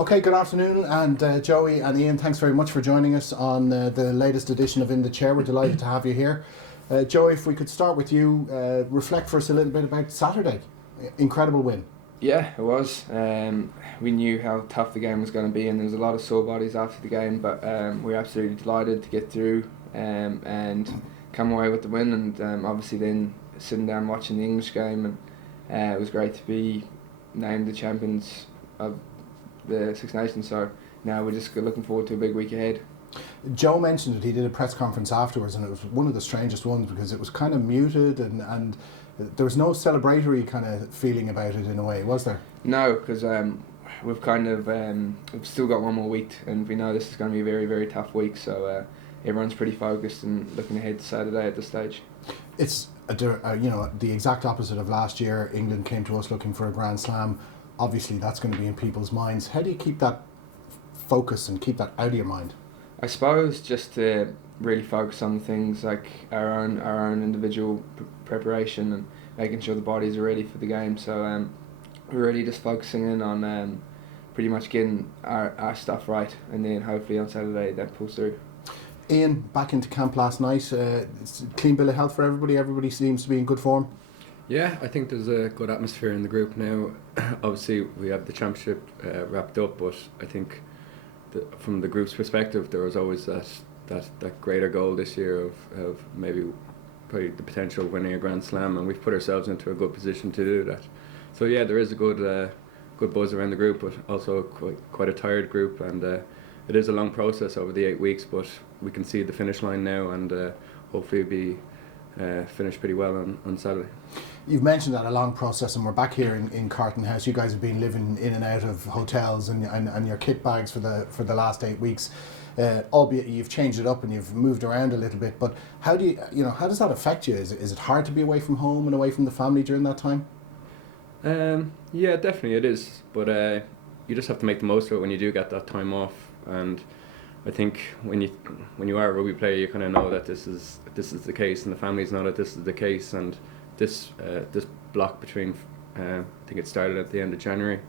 Okay, good afternoon, and Joey and Ian, thanks very much for joining us on the latest edition of In the Chair. We're delighted to have you here. Joey, if we could start with you, reflect for us a little bit about Saturday. Incredible win. Yeah, it was. We knew how tough the game was going to be, and there was a lot of sore bodies after the game, but we were absolutely delighted to get through and come away with the win, and obviously then sitting down watching the English game, and it was great to be named the champions of the Six Nations. So now we're just looking forward to a big week ahead. Joe mentioned it, he did a press conference afterwards, and it was one of the strangest ones because it was kind of muted and there was no celebratory kind of feeling about it in a way, was there? No, because we've kind of we've still got one more week, and we know this is going to be a very, very tough week, so everyone's pretty focused and looking ahead to Saturday at this stage. It's the exact opposite of last year. England came to us looking for a Grand Slam. Obviously that's going to be in people's minds. How do you keep that focus and keep that out of your mind? I suppose just to really focus on things like our own individual preparation and making sure the bodies are ready for the game. So we're really just focusing in on pretty much getting our stuff right, and then hopefully on Saturday that pulls through. Ian, back into camp last night. It's a clean bill of health for everybody. Everybody seems to be in good form. Yeah, I think there's a good atmosphere in the group now. Obviously, we have the championship wrapped up, but I think from the group's perspective, there was always that greater goal this year of maybe probably the potential of winning a Grand Slam, and we've put ourselves into a good position to do that. So yeah, there is a good buzz around the group, but also quite a tired group, and it is a long process over the 8 weeks, but we can see the finish line now, and hopefully be finished pretty well on Saturday. You've mentioned that a long process, and we're back here in Carton House. You guys have been living in and out of hotels and your kit bags for the last 8 weeks, albeit you've changed it up and you've moved around a little bit. But how does that affect you? Is it hard to be away from home and away from the family during that time? Yeah, definitely it is. But you just have to make the most of it when you do get that time off. And I think when you are a rugby player, you kind of know that this is the case, and the families know that this is the case. And this block between I think it started at the end of January,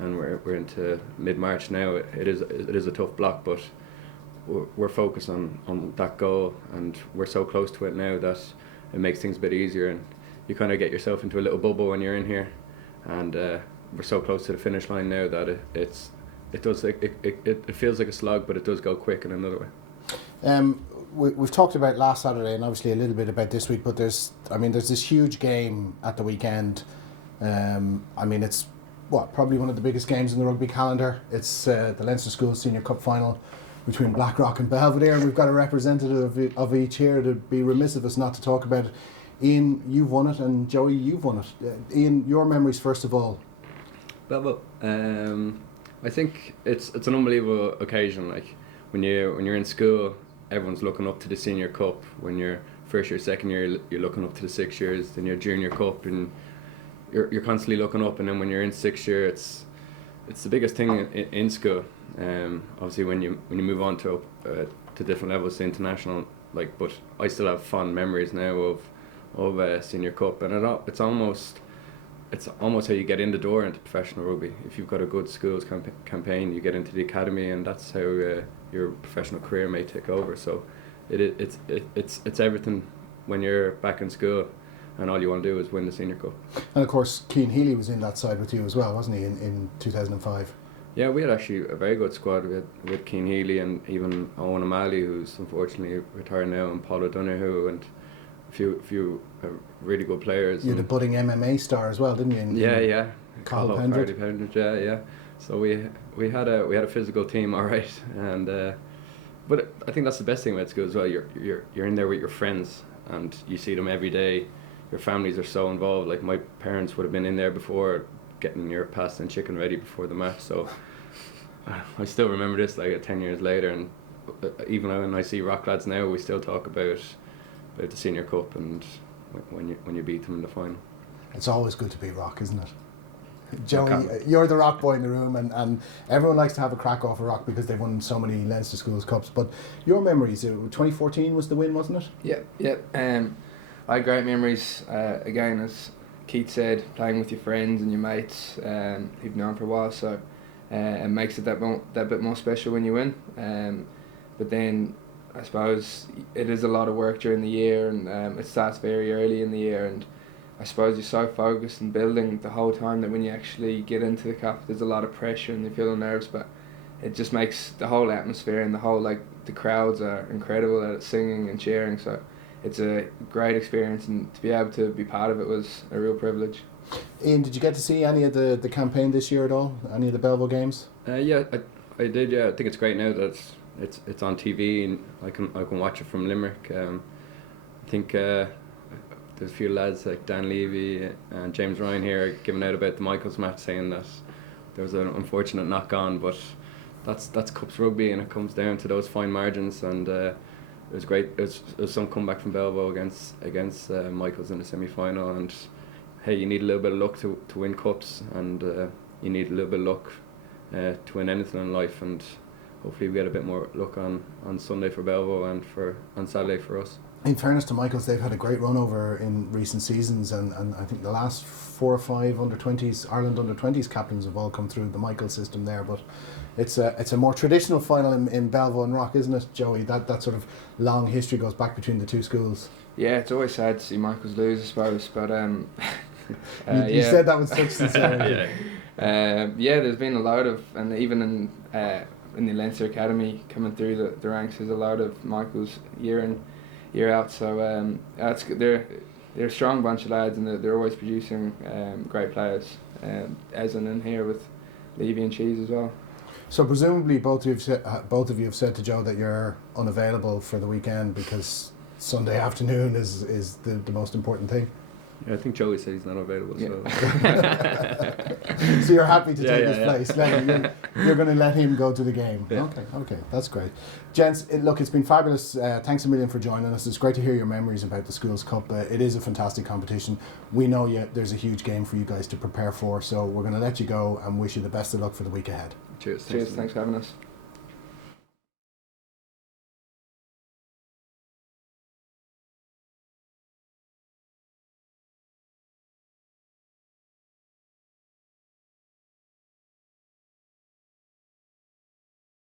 and we're into mid-March now. It is a tough block, but we're focused on that goal, and we're so close to it now that it makes things a bit easier, and you kind of get yourself into a little bubble when you're in here, and we're so close to the finish line now that it feels like a slog, but it does go quick in another way. We've talked about last Saturday and obviously a little bit about this week, but there's this huge game at the weekend. It's probably one of the biggest games in the rugby calendar. It's the Leinster Schools Senior Cup final between Blackrock and Belvedere, and we've got a representative of each here. It'd be remiss of us not to talk about it. Ian, you've won it, and Joey, you've won it. Ian, your memories first of all. Well, I think it's an unbelievable occasion. Like when you're in school, everyone's looking up to the Senior Cup. When you're first year, second year, you're looking up to the 6 years. Then your Junior Cup, and you're constantly looking up. And then when you're in 6th year, it's the biggest thing in school. Obviously, when you move on to different levels, to international, but I still have fond memories now of Senior Cup, and it's almost how you get in the door into professional rugby. If you've got a good schools campaign, you get into the academy, and that's how your professional career may take over. So it's everything when you're back in school, and all you want to do is win the Senior Cup. And of course, Cian Healy was in that side with you as well, wasn't he, in 2005? Yeah, we had actually a very good squad with Cian Healy, and even Owen O'Malley, who's unfortunately retired now, and Paul O'Donoghue, and a few really good players. You had a budding MMA star as well, didn't you? Yeah. Carl Pendred. Yeah. So we had a physical team, all right, and but I think that's the best thing about school as well. You're in there with your friends, and you see them every day. Your families are so involved. Like my parents would have been in there before, getting your pasta and chicken ready before the match. So I still remember this 10 years later, and even when I see rock lads now, we still talk about the Senior Cup and when you beat them in the final. It's always good to beat Rock, isn't it? Joey, you're the Rock boy in the room, and everyone likes to have a crack off of Rock because they've won so many Leinster Schools Cups. But your memories, 2014 was the win, wasn't it? Yeah. I had great memories. Again, as Keith said, playing with your friends and your mates who've known for a while. So it makes it that bit more special when you win. But then I suppose it is a lot of work during the year, and it starts very early in the year, and I suppose you're so focused and building the whole time that when you actually get into the cup, there's a lot of pressure and you feel the nerves, but it just makes the whole atmosphere and the whole, like, the crowds are incredible at it, singing and cheering, so it's a great experience, and to be able to be part of it was a real privilege. Ian, did you get to see any of the campaign this year at all? Any of the Belvedere games? Yeah, I did. Yeah, I think it's great now that it's on TV and I can watch it from Limerick. I think there's a few lads like Dan Levy and James Ryan here giving out about the Michaels match, saying that there was an unfortunate knock on, but that's Cups rugby, and it comes down to those fine margins. And it was great. It was some comeback from Belvedere against Michaels in the semi-final, and hey, you need a little bit of luck to win cups, and you need a little bit of luck to win anything in life, and hopefully we get a bit more luck on Sunday for Belvedere and on Saturday for us. In fairness to Michaels, they've had a great run over in recent seasons, and I think the last 4 or 5 under-20s, Ireland under-20s captains have all come through the Michaels system there, but it's a more traditional final in Belvedere and Rock, isn't it, Joey? That sort of long history goes back between the two schools. Yeah, it's always sad to see Michaels lose, I suppose, but you said that with such sincerity. Yeah, there's been a lot of, and even in the Leinster Academy coming through the ranks, there's a lot of Michaels year in, year out. So they're a strong bunch of lads, and they're always producing great players. As in here with Levy and Cheese as well. So presumably both of you have said to Joe that you're unavailable for the weekend because Sunday afternoon is the most important thing. Yeah, I think Joey said he's not available. Yeah. So you're happy to take his place. Yeah. You're going to let him go to the game. Yeah. Okay, that's great. Gents, it's been fabulous. Thanks a million for joining us. It's great to hear your memories about the Schools Cup. It is a fantastic competition. We know there's a huge game for you guys to prepare for, so we're going to let you go and wish you the best of luck for the week ahead. Cheers. Thanks for having us.